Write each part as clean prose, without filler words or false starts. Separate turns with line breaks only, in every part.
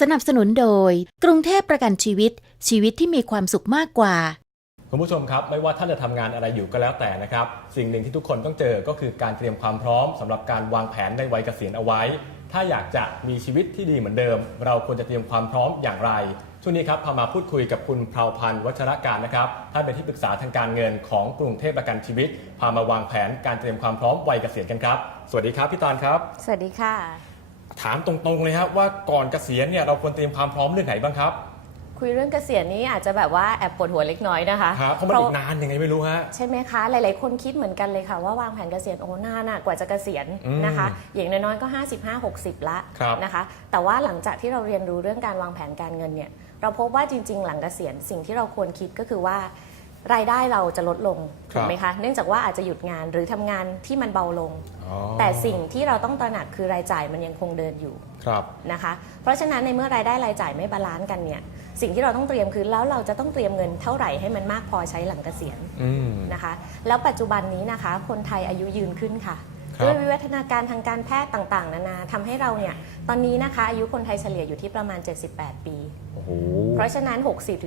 สนับสนุนโดยกรุงเทพประกันชีวิตชีวิตที่มีความสุขมากกว่า
คุณผู้ชมครับไม่ว่าท่านจะทำงานอะไรอยู่ก็แล้วแต่นะครับสิ่งหนึ่งที่ทุกคนต้องเจอก็คือการเตรียมความพร้อมสำหรับการวางแผนในวัยเกษียณเอาไว้ถ้าอยากจะมีชีวิตที่ดีเหมือนเดิมเราควรจะเตรียมความพร้อมอย่างไรช่วงนี้ครับพามาพูดคุยกับคุณเภาพันธ์วัชรการนะครับท่านเป็นที่ปรึกษาทางการเงินของกรุงเทพประกันชีวิตพามาวางแผนการเตรียมความพร้อมวัยเกษียณกันครับสวัสดีครับพี่ตาลครับ
สวัสดีค่ะ
ถามตรงๆเลยครับว่าก่อนเกษียณเนี่ยเราควรเตรียมความพร้อมเรื่องไหนบ้างครับ
คุยเรื่องเกษียณนี้อาจจะแบบว่าแอบปวดหัวเล็กน้อยนะคะ
เพราะมันอีกนานยังไงไม่รู้ฮะ
ใช่ไหมคะหลายๆคนคิดเหมือนกันเลยค่ะว่าวางแผนเกษียณโอ้นานกว่าจะเกษียณนะคะอย่างน้อยๆก็55-60ละนะคะแต่ว่าหลังจากที่เราเรียนรู้เรื่องการวางแผนการเงินเนี่ยเราพบว่าจริงๆหลังเกษียณสิ่งที่เราควรคิดก็คือว่ารายได้เราจะลดลงถูกไหมคะเนื่องจากว่าอาจจะหยุดงานหรือทำงานที่มันเบาลงแต่สิ่งที่เราต้องตระหนักคือรายจ่ายมันยังคงเดินอยู่นะคะเพราะฉะนั้นในเมื่อรายได้รายจ่ายไม่บาลานซ์กันเนี่ยสิ่งที่เราต้องเตรียมคือแล้วเราจะต้องเตรียมเงินเท่าไหร่ให้มันมากพอใช้หลังเกษียณนะคะแล้วปัจจุบันนี้นะคะคนไทยอายุยืนขึ้นค่ะด้วยวิวัฒนาการทางการแพทย์ต่างๆนานาทำให้เราเนี่ยตอนนี้นะคะอายุคนไทยเฉลี่ยอยู่ที่ประมาณ78ปีเพราะฉะนั้น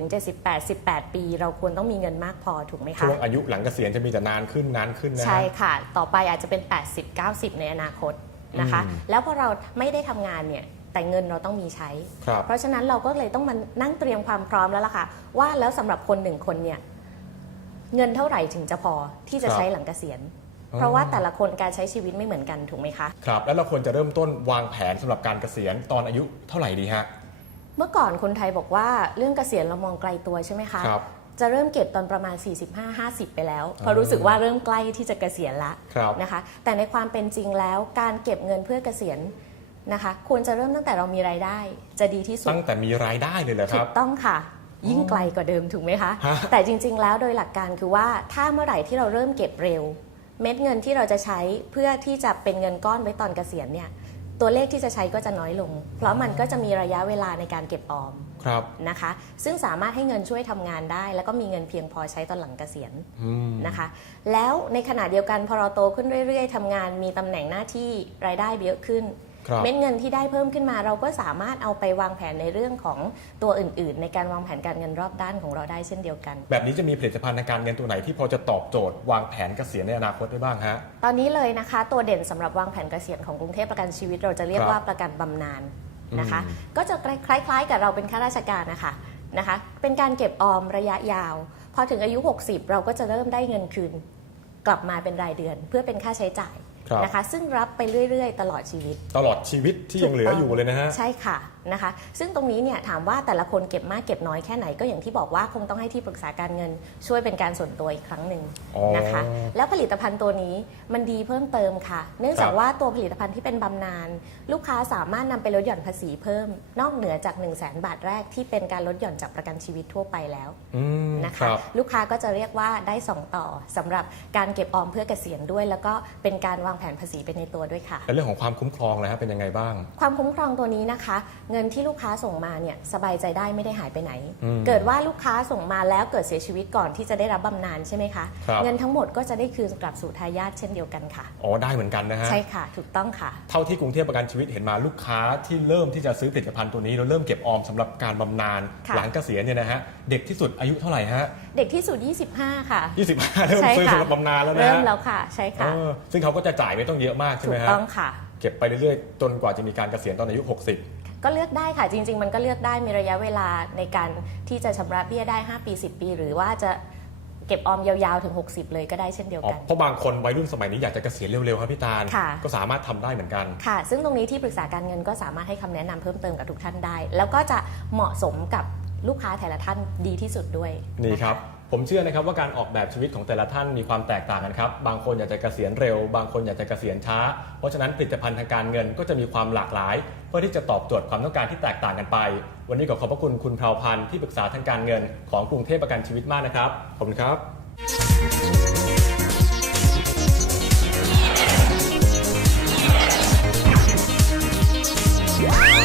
60-78 ปีเราควรต้องมีเงินมากพอถูกไหมคะ
ช่วงอายุหลังเกษียณจะมีแต่นานขึ้นนะ
ใช่ค่ะต่อไปอาจจะเป็น80-90ในอนาคตนะคะแล้วพอเราไม่ได้ทำงานเนี่ยแต่เงินเราต้องมีใช้เพราะฉะนั้นเราก็เลยต้องมานั่งเตรียมความพร้อมแล้วล่ะค่ะว่าแล้วสำหรับคน1คนเนี่ยเงินเท่าไหร่ถึงจะพอที่จะใช้หลังเกษียณเพราะว่าแต่ละคนการใช้ชีวิตไม่เหมือนกันถูกไหมคะ
ครับแล้วเราควรจะเริ่มต้นวางแผนสำหรับการเกษียณตอนอายุเท่าไหร่ดีฮะ
เมื่อก่อนคนไทยบอกว่าเรื่องเกษียณเรามองไกลตัวใช่ไหมคะจะเริ่มเก็บตอนประมาณ45-50ไปแล้วเพราะรู้สึกว่าเริ่มใกล้ที่จะเกษียณละนะคะแต่ในความเป็นจริงแล้วการเก็บเงินเพื่อเกษียณนะคะควรจะเริ่มตั้งแต่เรามีรายได้จะดีที่สุด
ตั้งแต่มีรายได้เลยเหรอครับ
ถูกต้องค่ะยิ่งไกลกว่าเดิมถูกไหมคะแต่จริงๆแล้วโดยหลักการคือว่าถ้าเมื่อไหร่ที่เราเริ่มเก็บเร็วเม็ดเงินที่เราจะใช้เพื่อที่จะเป็นเงินก้อนไว้ตอนเกษียณเนี่ยตัวเลขที่จะใช้ก็จะน้อยลงเพราะมันก็จะมีระยะเวลาในการเก็บออมนะคะซึ่งสามารถให้เงินช่วยทำงานได้แล้วก็มีเงินเพียงพอใช้ตอนหลังเกษียณนะคะแล้วในขณะเดียวกันพอเราโตขึ้นเรื่อยๆทำงานมีตำแหน่งหน้าที่รายได้เยอะขึ้นเม็ดเงินที่ได้เพิ่มขึ้นมาเราก็สามารถเอาไปวางแผนในเรื่องของตัวอื่นๆในการวางแผนการเงินรอบด้านของเราได้เช่นเดียวกัน
แบบนี้จะมีผลิตภัณฑ์ทางการเงินตัวไหนที่พอจะตอบโจทย์วางแผนเกษียณในอนาคตได้บ้างฮะ
ตอนนี้เลยนะคะตัวเด่นสำหรับวางแผนเกษียณของกรุงเทพประกันชีวิตเราจะเรียกว่าประกันบำนาญนะคะก็จะคล้ายๆกับเราเป็นข้าราชการนะคะเป็นการเก็บออมระยะยาวพอถึงอายุ60เราก็จะเริ่มได้เงินคืนกลับมาเป็นรายเดือนเพื่อเป็นค่าใช้จ่ายนะคะซึ่งรับไปเรื่อยๆตลอดชีวิต
ที่ยังเหลืออยู่เลยนะฮะ
ใช่ค่ะนะคะซึ่งตรงนี้เนี่ยถามว่าแต่ละคนเก็บมากเก็บน้อยแค่ไหนก็อย่างที่บอกว่าคงต้องให้ที่ปรึกษาการเงินช่วยเป็นการส่วนตัวอีกครั้งหนึ่งนะคะแล้วผลิตภัณฑ์ตัวนี้มันดีเพิ่มเติมค่ะเนื่องจากว่าตัวผลิตภัณฑ์ที่เป็นบำนาญลูกค้าสามารถนำไปลดหย่อนภาษีเพิ่มนอกเหนือจาก 100,000 บาทแรกที่เป็นการลดหย่อนจากประกันชีวิตทั่วไปแล้วนะคะลูกค้าก็จะเรียกว่าได้2ต่อสำหรับการเก็บออมเพื่อเกษียณด้วยแล้วก็เป็นการวางแผนภาษีไปในตัวด้วยค่ะ
และเรื่องของความคุ้มครองนะฮะเป็นยังไงบ้าง
ความคุ้มครองตัวนี้นะคะเงินที่ลูกค้าส่งมาเนี่ยสบายใจได้ไม่ได้หายไปไหนเกิดว่าลูกค้าส่งมาแล้วเกิดเสียชีวิตก่อนที่จะได้รับบำนาญใช่ไหมคะเงินทั้งหมดก็จะได้คืนกลับสู่ทายาทเช่นเดียวกันค่ะ
ได้เหมือนกันนะฮะ
ใช่ค่ะถูกต้องค่ะ
เท่าที่กรุงเทพประกันชีวิตเห็นมาลูกค้าที่เริ่มที่จะซื้อผลิตภัณฑ์ตัวนี้แล้วเริ่มเก็บออมสำหรับการบำนาญหลังเกษียณเนี่ยนะฮะเด็กที่สุดอายุเท่าไหร่ฮะ
เด็กที่สุด25ค่ะ
25เริ่มซื้อสำหรับบำนาญแล้วนะ
เริ่มแล้วค่ะใช่ค่ะ
ซึ่งเขาก็จะจ่ายไม่ต้องเยอะมากใช่ไหมฮะ
ถูกต้องค่ะ
เก็บไปเรื่อยๆจนกว่าจะมีการเกษียณตอนอายุ60
ก็เลือกได้ค่ะจริงๆมันก็เลือกได้มีระยะเวลาในการที่จะชำระเบี้ยได้5ปี10ปีหรือว่าจะเก็บออมยาวๆถึง60เลยก็ได้เช่นเดียวกัน
เพราะบางคนวัยรุ่นสมัยนี้อยากจะเกษียณเร็วๆครับพี่ตาลก็สามารถทำได้เหมือนกัน
ค่ะซึ่งตรงนี้ที่ปรึกษาการเงินก็สามารถให้คำแนะนำเพิ่มเติมกับทุกท่านได้แล้วก็จะเหมาะสมกับลูกค้าแต่ละท่านดีที่สุดด้วย
นี่ครับผมเชื่อนะครับว่าการออกแบบชีวิตของแต่ละท่านมีความแตกต่างกันครับบางคนอยากจะเกษียณเร็วบางคนอยากจะเกษียณช้าเพราะฉะนั้นผลิตภัณฑ์ทางการเงินก็จะมีความหลากหลายเพื่อที่จะตอบโจทย์ความต้องการที่แตกต่างกันไปวันนี้ขอขอบพระคุณคุณเภาพันธ์ที่ปรึกษาทางการเงินของกรุงเทพประกันชีวิตมากนะครับขอบคุณครับ